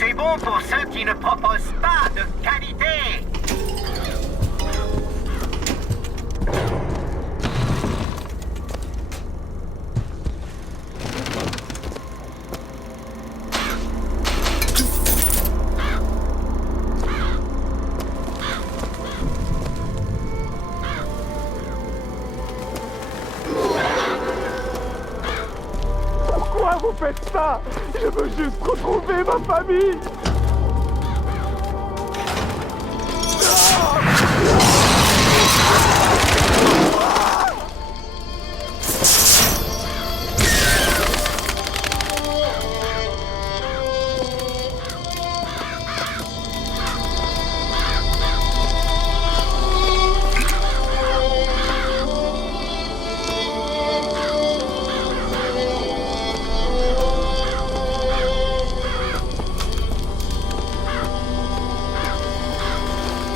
C'est bon pour ceux qui ne proposent pas de qualité. Pourquoi vous faites ça? Je veux juste retrouver ma famille.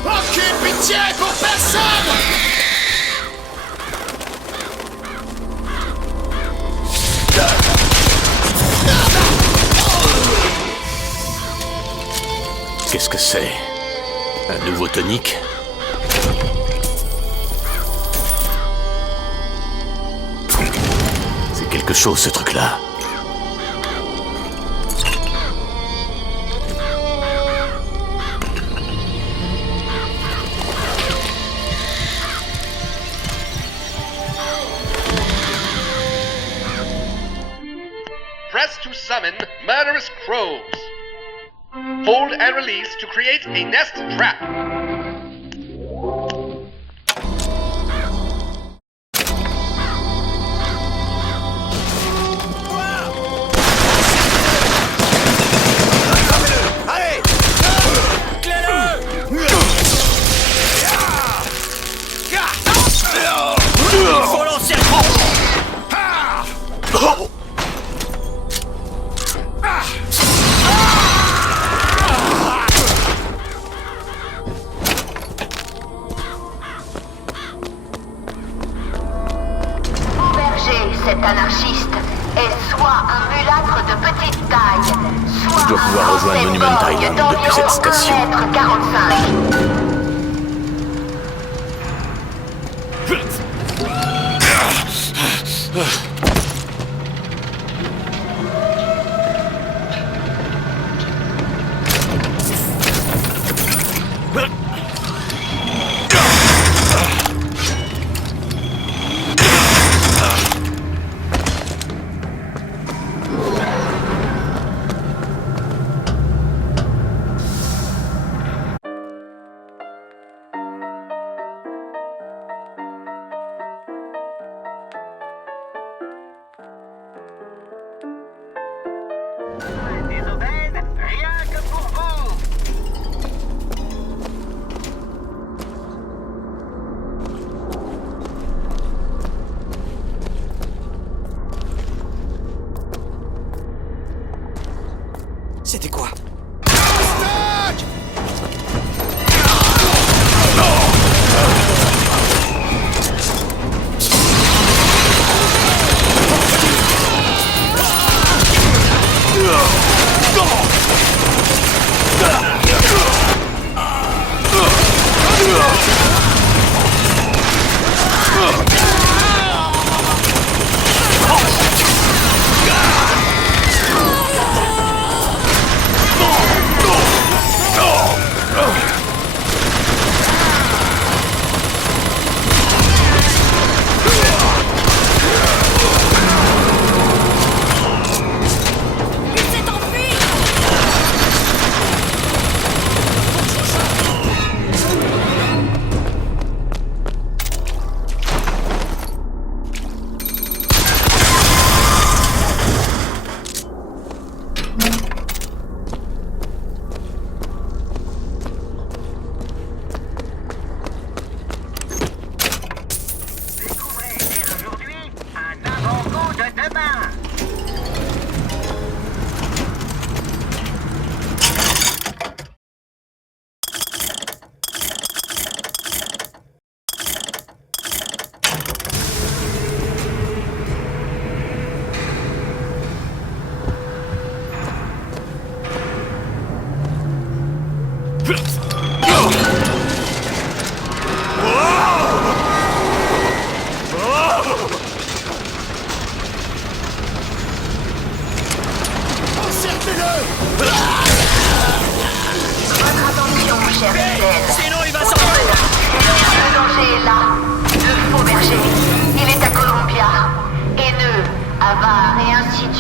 Aucune pitié pour personne! Qu'est-ce que c'est? Un nouveau tonique? C'est quelque chose, ce truc-là. Press to summon murderous crows. Hold and release to create a nest trap. Cet anarchiste est soit un mulâtre de petite taille, soit Je dois pouvoir rejoindre Monument Island depuis cette station. 1m45. Des aubaines, rien que pour vous. C'était quoi?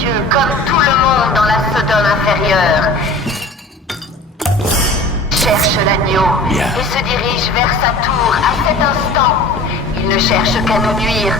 ambitieux comme tout le monde dans la Sodome inférieure. Cherche l'agneau et se dirige vers sa tour à cet instant. Il ne cherche qu'à nous nuire.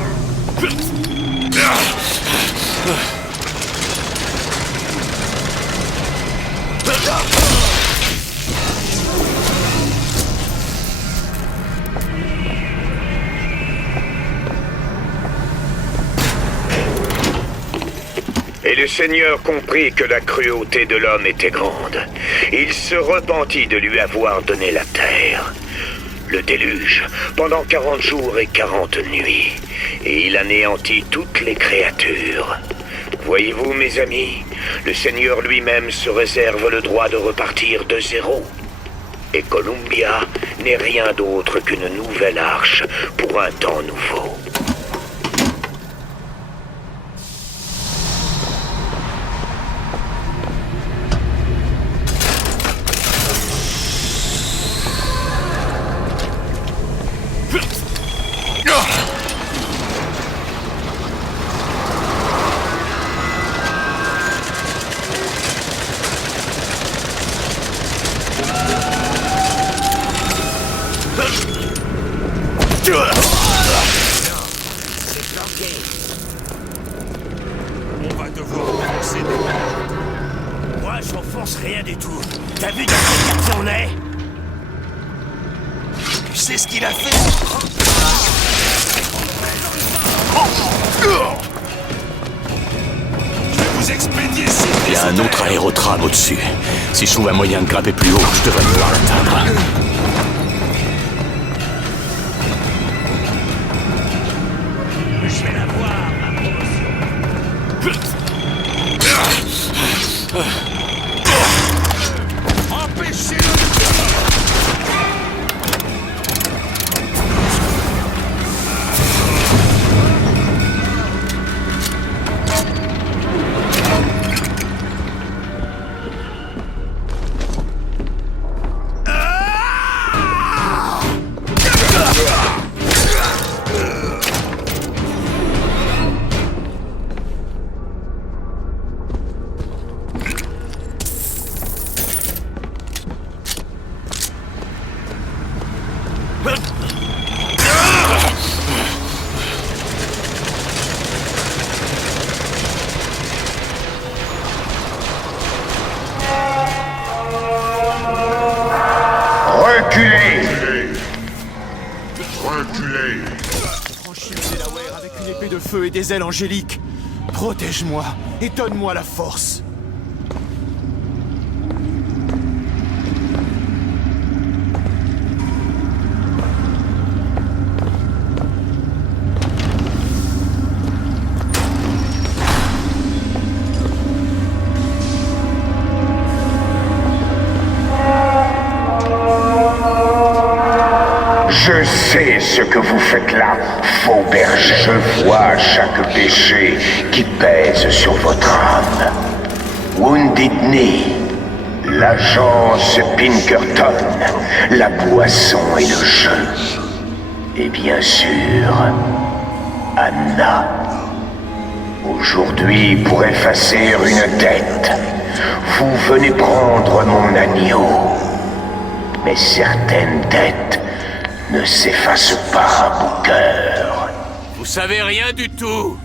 Et le Seigneur comprit que la cruauté de l'homme était grande. Il se repentit de lui avoir donné la terre. Le déluge, pendant 40 jours et 40 nuits. Et il anéantit toutes les créatures. Voyez-vous, mes amis, le Seigneur lui-même se réserve le droit de repartir de zéro. Et Columbia n'est rien d'autre qu'une nouvelle arche pour un temps nouveau. On va devoir enfoncer des portes. Moi, j'enfonce rien du tout. T'as vu dans quel quartier on est? Tu sais ce qu'il a fait? Je vais vous expédier ici. Il y a un autre aérotram au-dessus. Si je trouve un moyen de grimper plus haut, je devrais pouvoir l'atteindre. Je vais l'avoir, ma promotion. Empêchez-le! Franchis le Delaware avec une épée de feu et des ailes angéliques. Protège-moi et donne-moi la force. Je sais ce que vous faites là, faux berger. Je vois chaque péché qui pèse sur votre âme. Wounded Knee, l'agence Pinkerton, la boisson et le jeu. Et bien sûr, Anna. Aujourd'hui, pour effacer une dette, vous venez prendre mon agneau. Mais certaines dettes ne s'effacent pas, Booker. Vous savez rien du tout.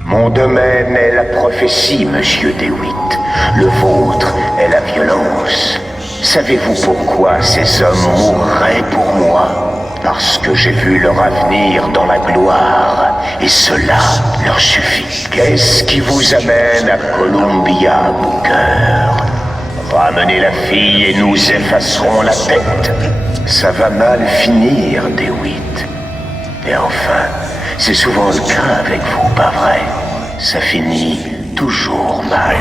Mon domaine est la prophétie, Monsieur DeWitt. Le vôtre est la violence. Savez-vous pourquoi ces hommes mourraient pour moi? Parce que j'ai vu leur avenir dans la gloire, et cela leur suffit. Qu'est-ce qui vous amène à Columbia, Booker? Ramenez la fille et nous effacerons la tête. Ça va mal finir, DeWitt. Et enfin, c'est souvent le cas avec vous, pas vrai? Ça finit toujours mal.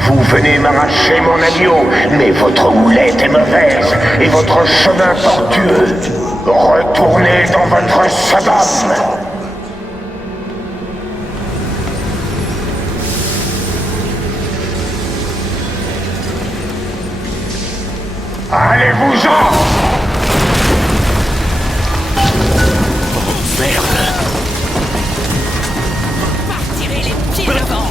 Vous venez m'arracher mon agneau, mais votre houlette est mauvaise et votre chemin tortueux. Retournez dans votre Sodome. Allez-vous-en! Merde! Tirez les pieds devant.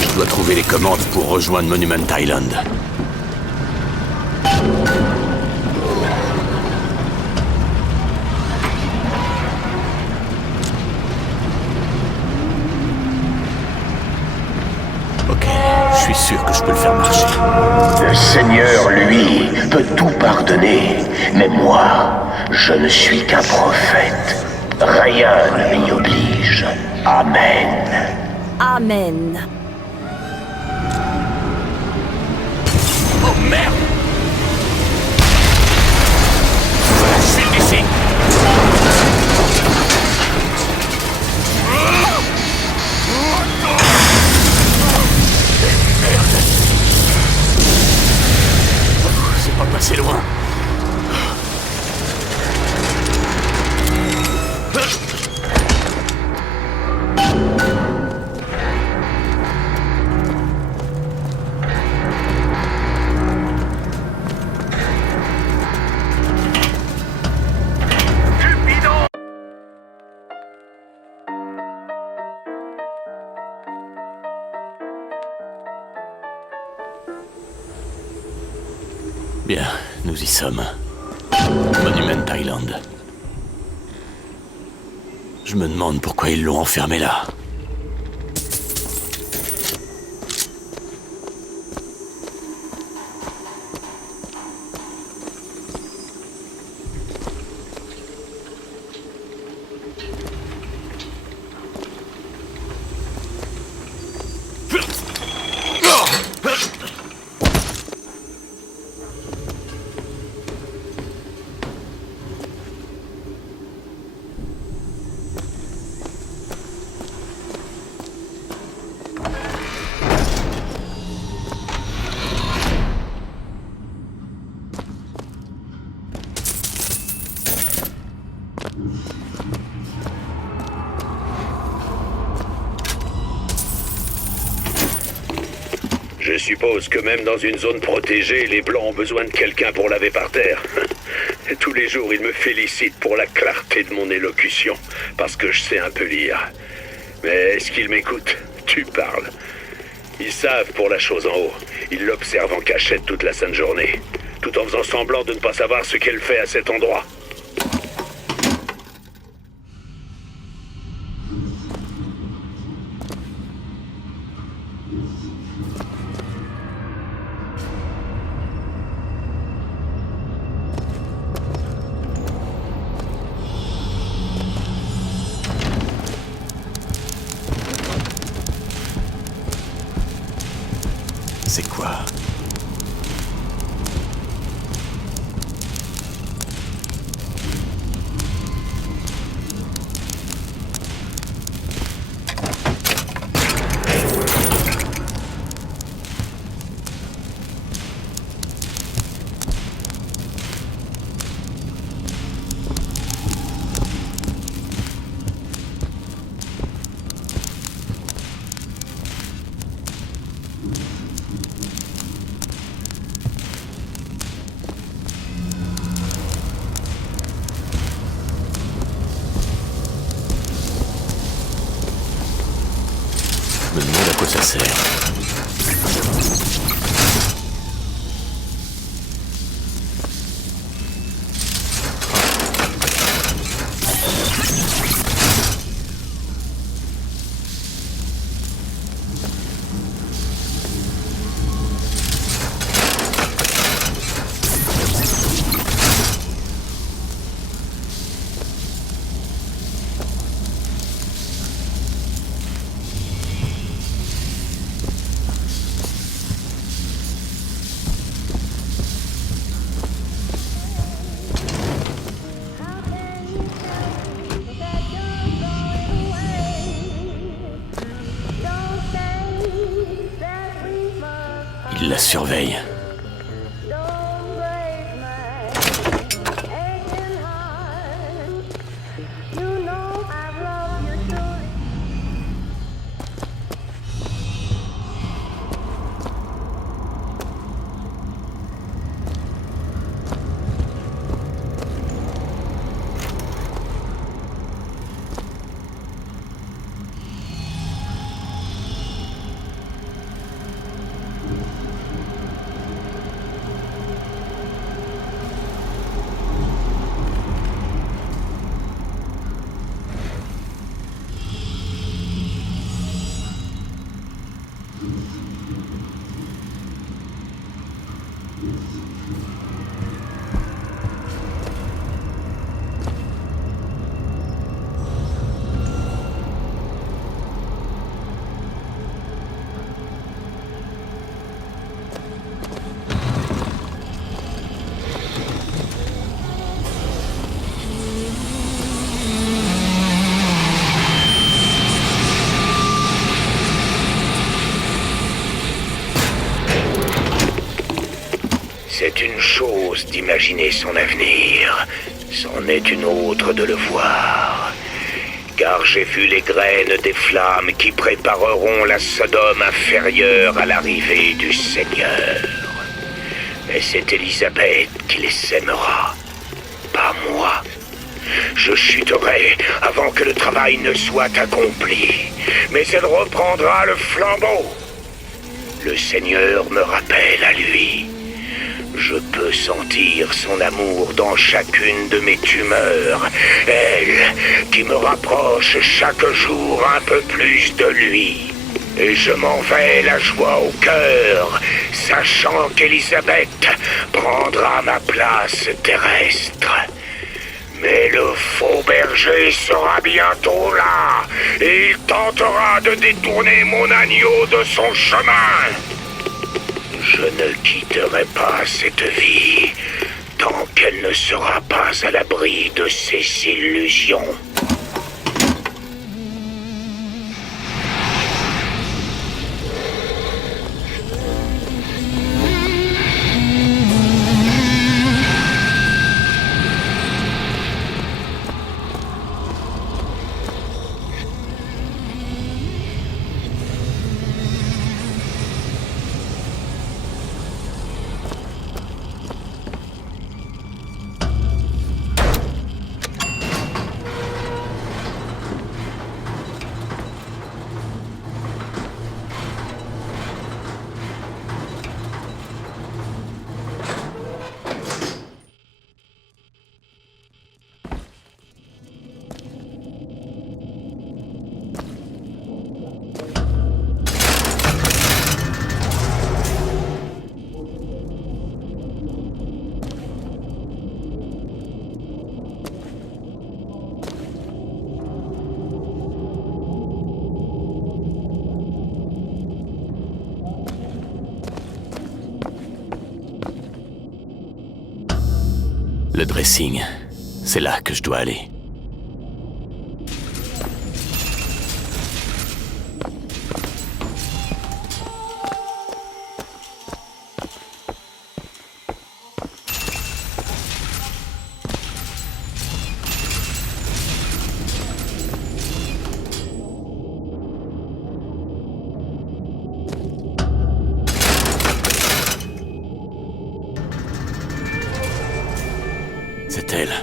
Je dois trouver les commandes pour rejoindre Monument Island. Ok, je suis sûr que je peux le faire marcher. Le Seigneur, lui, peut tout pardonner. Mais moi, je ne suis qu'un prophète. Rien ne m'y oblige. Amen. Amen. Oh merde! Je suis ici! C'est pas passé loin. Bien, nous y sommes. Monument Island. Je me demande pourquoi ils l'ont enfermé là. Je suppose que même dans une zone protégée, les Blancs ont besoin de quelqu'un pour laver par terre. Tous les jours, ils me félicitent pour la clarté de mon élocution, parce que je sais un peu lire. Mais est-ce qu'ils m'écoutent? Tu parles. Ils savent pour la chose en haut. Ils l'observent en cachette toute la sainte journée, tout en faisant semblant de ne pas savoir ce qu'elle fait à cet endroit. C'est quoi? Je me demande à quoi ça sert. Il la surveille. C'est une chose d'imaginer son avenir, c'en est une autre de le voir. Car j'ai vu les graines des flammes qui prépareront la Sodome inférieure à l'arrivée du Seigneur. Et c'est Elisabeth qui les sèmera, pas moi. Je chuterai avant que le travail ne soit accompli, mais elle reprendra le flambeau. Le Seigneur me rappelle à lui. Je peux sentir son amour dans chacune de mes tumeurs. Elle qui me rapproche chaque jour un peu plus de lui. Et je m'en vais la joie au cœur, sachant qu'Elisabeth prendra ma place terrestre. Mais le faux berger sera bientôt là, et il tentera de détourner mon agneau de son chemin. Je ne quitterai pas cette vie tant qu'elle ne sera pas à l'abri de ses illusions. Le dressing, c'est là que je dois aller. C'est elle.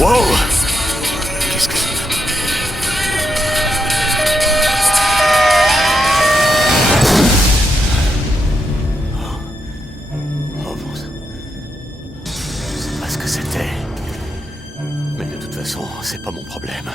Wow! Qu'est-ce que c'est? Oh bon, je sais pas ce que c'était. Mais de toute façon, c'est pas mon problème.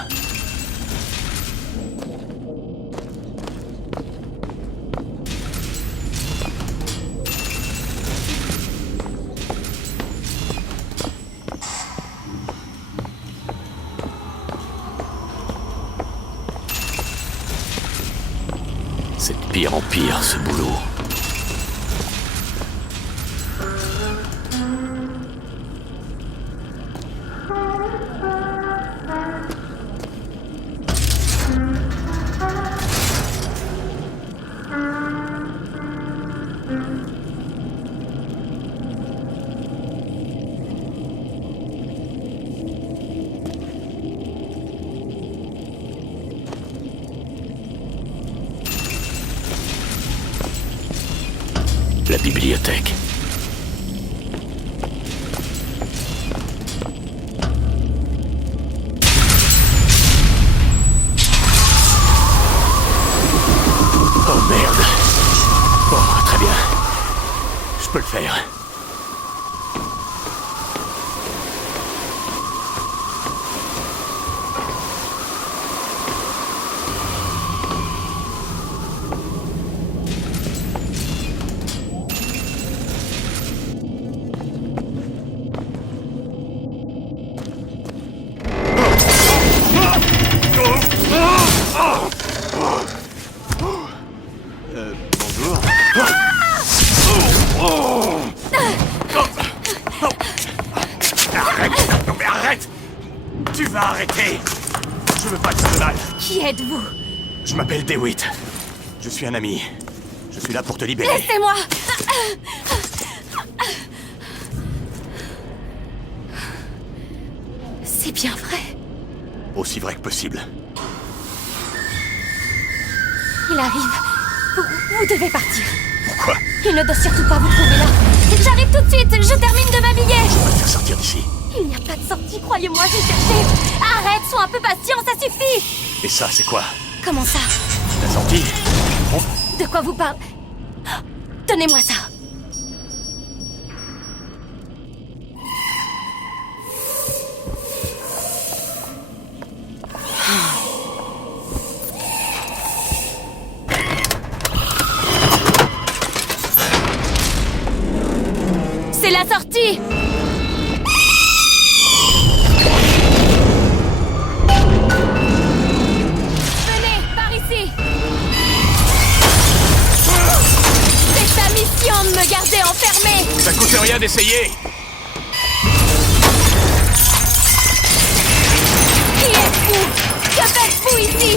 C'est de pire en pire, ce boulot. bibliothèque. Oh merde. Bon, très bien. Je peux le faire. Qui êtes-vous? Je m'appelle DeWitt. Je suis un ami. Je suis là pour te libérer. Laissez-moi! C'est bien vrai. Aussi vrai que possible. Il arrive. Vous devez partir. Pourquoi? Il ne doit surtout pas vous trouver là. J'arrive tout de suite. Je termine de m'habiller. Je vais te faire sortir d'ici. Il n'y a pas de sortie, croyez-moi, j'ai cherché. Arrête, sois un peu patient, ça suffit. Et ça, c'est quoi? Comment ça? La sortie? De quoi vous parlez? Donnez-moi ça. C'est la sortie! Venez, par ici! C'est ta mission de me garder enfermé! Ça coûte rien d'essayer! Qui êtes-vous? Que faites-vous ici?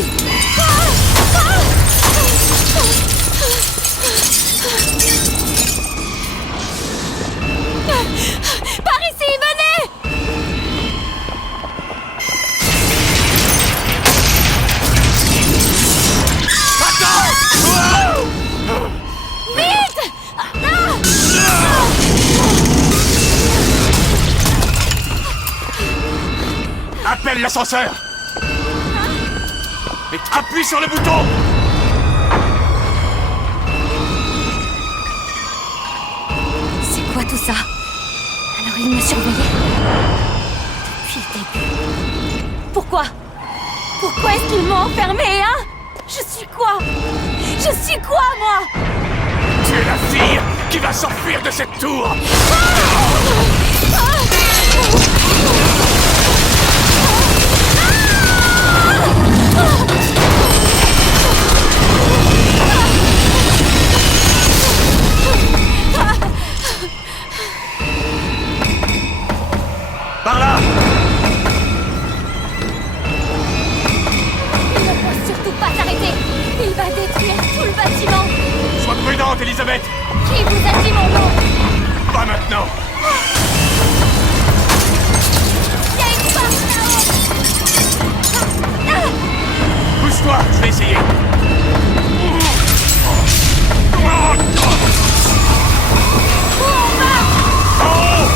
Par ici, venez! Attends! Vite! Appelle l'ascenseur! Et appuie sur le bouton! C'est quoi tout ça? Alors il me surveillait? Depuis le début. Pourquoi? Pourquoi est-ce qu'ils m'ont enfermé, hein? Je suis quoi? Je suis quoi, moi? Tu es la fille qui va s'enfuir de cette tour! Par là! Il ne faut surtout pas s'arrêter! Il va détruire tout le bâtiment! Sois prudente, Elisabeth! Qui vous a dit mon nom? Pas maintenant! Il y a une porte là-haut! Pousse-toi, je vais essayer! Où on va? Oh!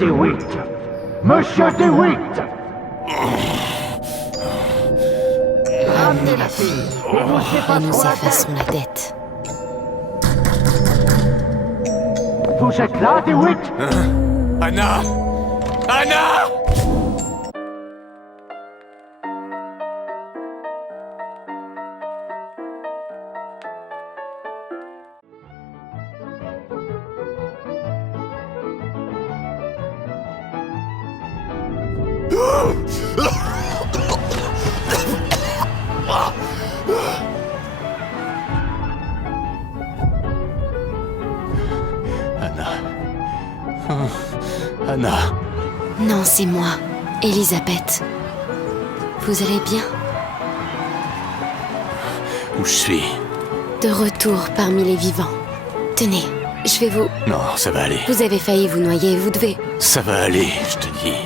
DeWitt! Monsieur DeWitt! Ramenez la fille! Et vous Et nous effaçons la dette. Vous êtes là, DeWitt? Anna! Anna! Anna. Anna. Non, c'est moi, Elisabeth. Vous allez bien? Où je suis? De retour parmi les vivants. Tenez, je vais vous... Non, ça va aller. Vous avez failli vous noyer, vous devez... Ça va aller, je te dis.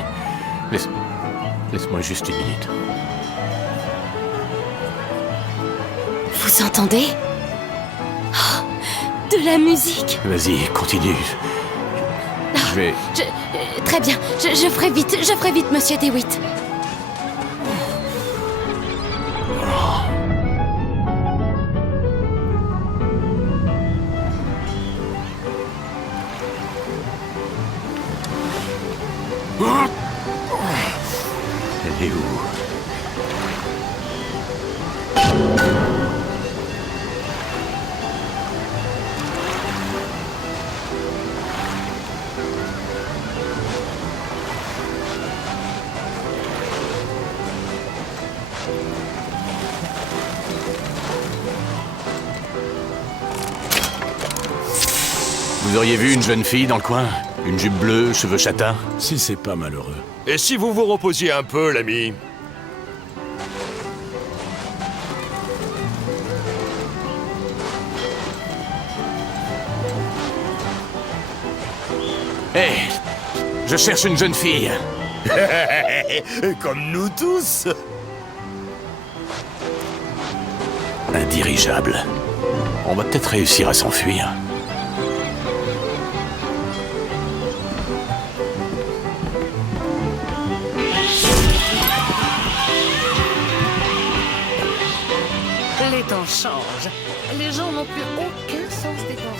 Laisse-moi juste une minute. Vous entendez? Oh, de la musique! Vas-y, continue. Je vais... Très bien, je ferai vite, monsieur DeWitt. Elle est où? Vous auriez vu une jeune fille dans le coin? Une jupe bleue, cheveux châtains? Si c'est pas malheureux. Et si vous vous reposiez un peu, l'ami? Hé! Je cherche une jeune fille! Comme nous tous. Un dirigeable. On va peut-être réussir à s'enfuir. Les temps changent. Les gens n'ont plus aucun sens des temps.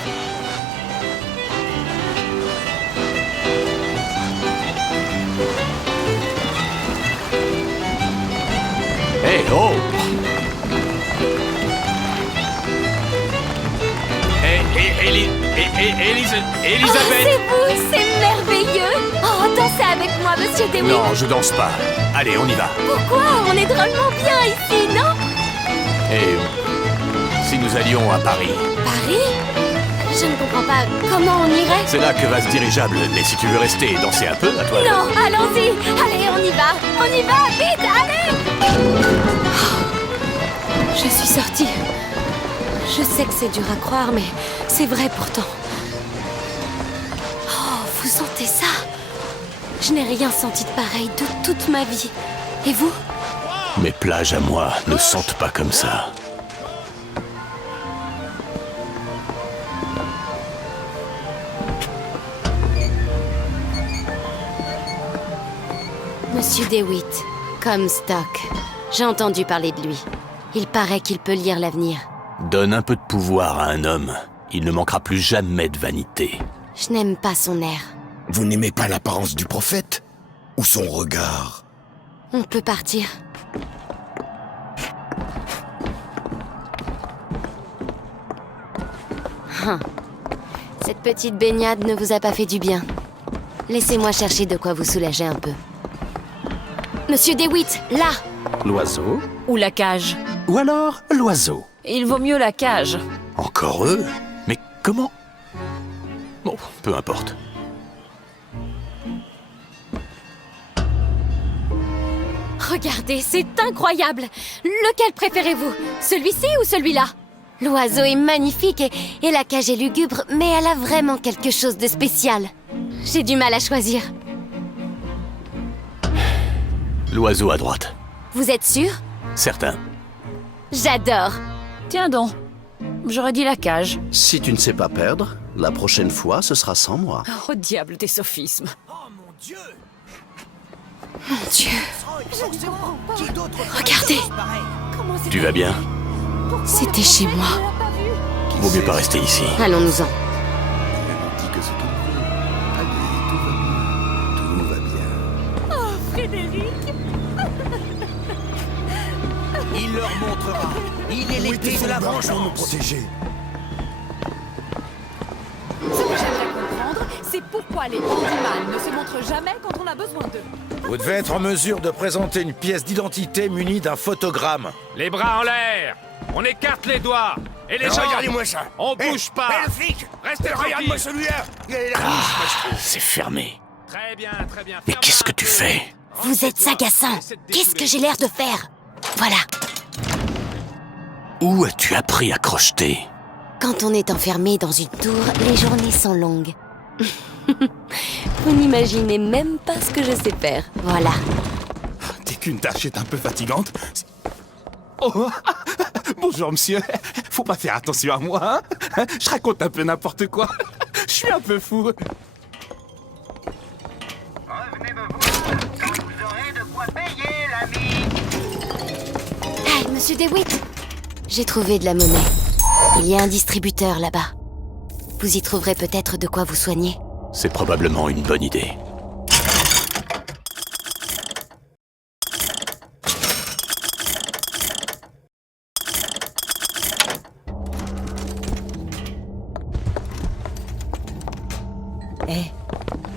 Hé, oh! Elisabeth! Oh, c'est vous, c'est merveilleux! Oh, dansez avec moi, monsieur DeWitt! Non, je danse pas. Allez, on y va. Pourquoi? On est drôlement bien ici, non? Et si nous allions à Paris? Paris? Je ne comprends pas. Comment on irait? C'est là que va ce dirigeable. Mais si tu veux rester et danser un peu, à toi. Non, allons-y! Allez, on y va! On y va! Vite, allez! Oh, je suis sortie. Je sais que c'est dur à croire, mais c'est vrai pourtant. Oh, vous sentez ça? Je n'ai rien senti de pareil de toute ma vie. Et vous? Mes plages à moi ne sentent pas comme ça. Monsieur DeWitt, Comstock. J'ai entendu parler de lui. Il paraît qu'il peut lire l'avenir. Donne un peu de pouvoir à un homme. Il ne manquera plus jamais de vanité. Je n'aime pas son air. Vous n'aimez pas l'apparence du prophète? Ou son regard? On peut partir. Cette petite baignade ne vous a pas fait du bien. Laissez-moi chercher de quoi vous soulager un peu. Monsieur DeWitt, là! L'oiseau? Ou la cage? Ou alors l'oiseau? Il vaut mieux la cage. Encore eux? Mais comment? Bon, peu importe. Regardez, c'est incroyable! Lequel préférez-vous? Celui-ci ou celui-là? L'oiseau est magnifique et la cage est lugubre, mais elle a vraiment quelque chose de spécial. J'ai du mal à choisir. L'oiseau à droite. Vous êtes sûr? Certain. J'adore! Tiens donc, j'aurais dit la cage. Si tu ne sais pas perdre, la prochaine fois, ce sera sans moi. Oh diable, tes sophismes. Dieu! Mon Dieu. Regardez. Tu vas bien? C'était chez moi. Vaut mieux pas rester ici. Allons-nous-en. Tout va bien. Oh, Frédéric. Il leur montrera. Il est l'épée de la pour nous vengeance. protéger. Ce que j'aimerais comprendre, c'est pourquoi les Handyman ne se montrent jamais quand on a besoin d'eux. Vous devez être en mesure de présenter une pièce d'identité munie d'un photogramme. Les bras en l'air. On écarte les doigts. Et les jambes. Regardez-moi ça. On bouge pas. le flic. Restez Regarde-moi tranquille. celui-là. Il a la bouche, moi, je trouve. C'est fermé. Très bien, très bien. Mais qu'est-ce que tu fais? Vous êtes agaçant. Qu'est-ce que j'ai l'air de faire? Voilà. Où as-tu appris à crocheter? Quand on est enfermé dans une tour, les journées sont longues. Vous n'imaginez même pas ce que je sais faire. Voilà. Dès qu'une tâche est un peu fatigante... Oh. Bonjour, monsieur. Faut pas faire attention à moi, hein? Je raconte un peu n'importe quoi. Je suis un peu fou. Revenez me voir quand vous aurez de quoi payer, l'ami. Hey, monsieur DeWitt. J'ai trouvé de la monnaie. Il y a un distributeur là-bas. Vous y trouverez peut-être de quoi vous soigner. C'est probablement une bonne idée.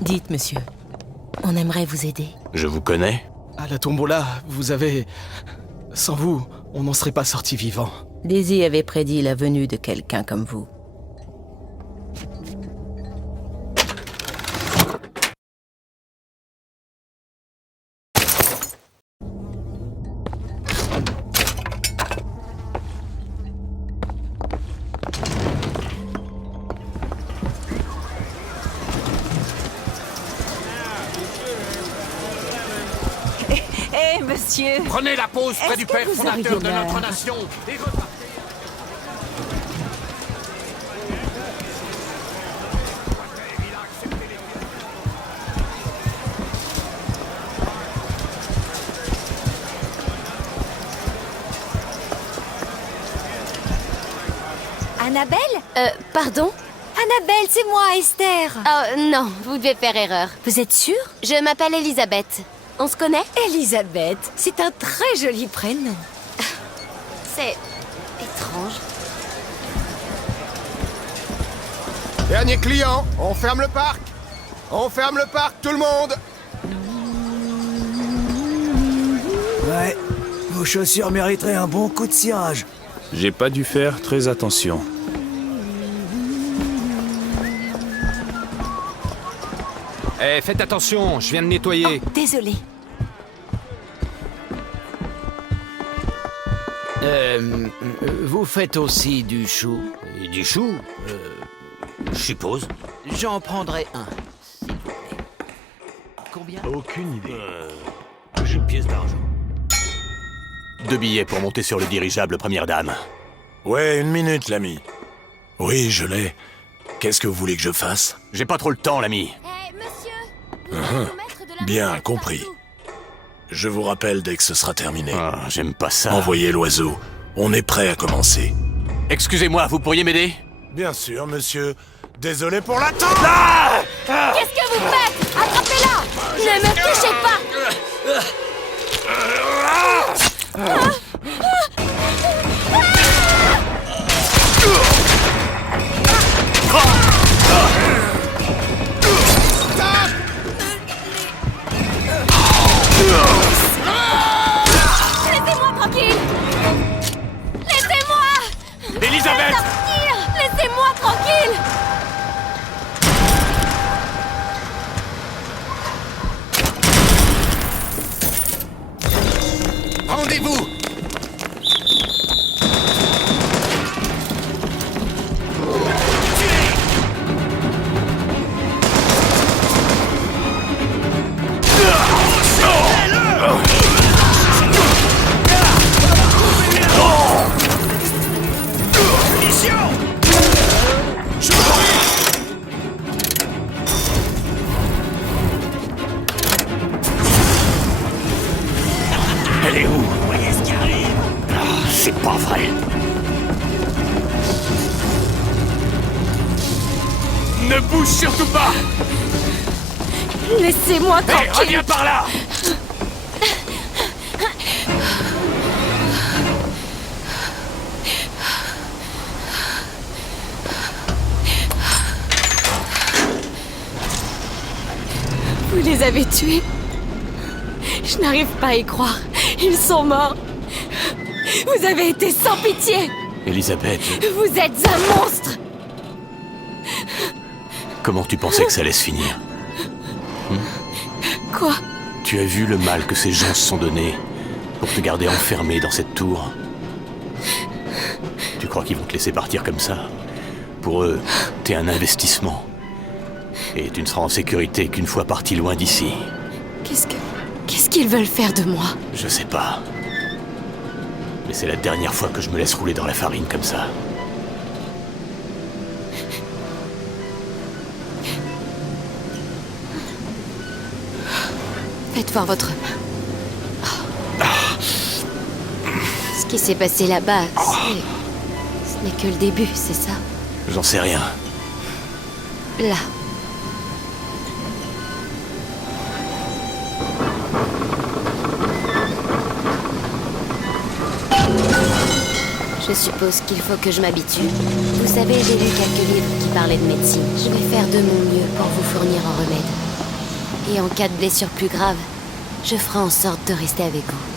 Dites, monsieur. On aimerait vous aider. Je vous connais? À la tombola, vous avez... Sans vous, on n'en serait pas sorti vivant. Daisy avait prédit la venue de quelqu'un comme vous. Hé, monsieur. Prenez la pause près du Est-ce que père vous fondateur auriez de l'heure? notre nation. Et repartez. Annabelle? Pardon? Annabelle, c'est moi, Esther. Oh, non, vous devez faire erreur. Vous êtes sûre? Je m'appelle Elisabeth. On se connaît? Elisabeth, c'est un très joli prénom. C'est... étrange. Dernier client, on ferme le parc. On ferme le parc, tout le monde. Ouais, vos chaussures mériteraient un bon coup de cirage. J'ai pas dû faire très attention. Eh, faites attention, je viens de nettoyer. Désolée. Vous faites aussi du chou? Du chou? Je suppose. J'en prendrai un. Combien? Aucune idée. J'ai une pièce d'argent. 2 billets pour monter sur le dirigeable première dame. Ouais, 1 minute, l'ami. Oui, je l'ai. Qu'est-ce que vous voulez que je fasse? J'ai pas trop le temps, l'ami. Hé, monsieur, vous allez nous mettre de la Bien, musique compris. partout. Je vous rappelle dès que ce sera terminé. Ah, j'aime pas ça. Envoyez l'oiseau. On est prêt à commencer. Excusez-moi, vous pourriez m'aider? Bien sûr, monsieur. Désolé pour l'attente. Qu'est-ce que vous faites? Attrapez-la! Ne me touchez pas! Laissez-moi tranquille! Laissez-moi! Elisabeth! Sortir! Laissez-moi tranquille! Rendez-vous. Elle est où? Voyez ce qui arrive. Ah, c'est pas vrai. Ne bouge surtout pas. Laissez-moi tranquille. Hey, reviens par là. Vous les avez tués. Je n'arrive pas à y croire. Ils sont morts. Vous avez été sans pitié. Elisabeth, Vous êtes un monstre. comment tu pensais que ça allait se finir? Quoi? Tu as vu le mal que ces gens se sont donné pour te garder enfermé dans cette tour? Tu crois qu'ils vont te laisser partir comme ça? Pour eux, t'es un investissement. Et tu ne seras en sécurité qu'une fois parti loin d'ici. Qu'est-ce qu'ils veulent faire de moi? Je sais pas. Mais c'est la dernière fois que je me laisse rouler dans la farine comme ça. Faites voir votre main. Ce qui s'est passé là-bas, ce n'est que le début, c'est ça? J'en sais rien. Là. Je suppose qu'il faut que je m'habitue. Vous savez, j'ai lu quelques livres qui parlaient de médecine. Je vais faire de mon mieux pour vous fournir un remède. Et en cas de blessure plus grave, je ferai en sorte de rester avec vous.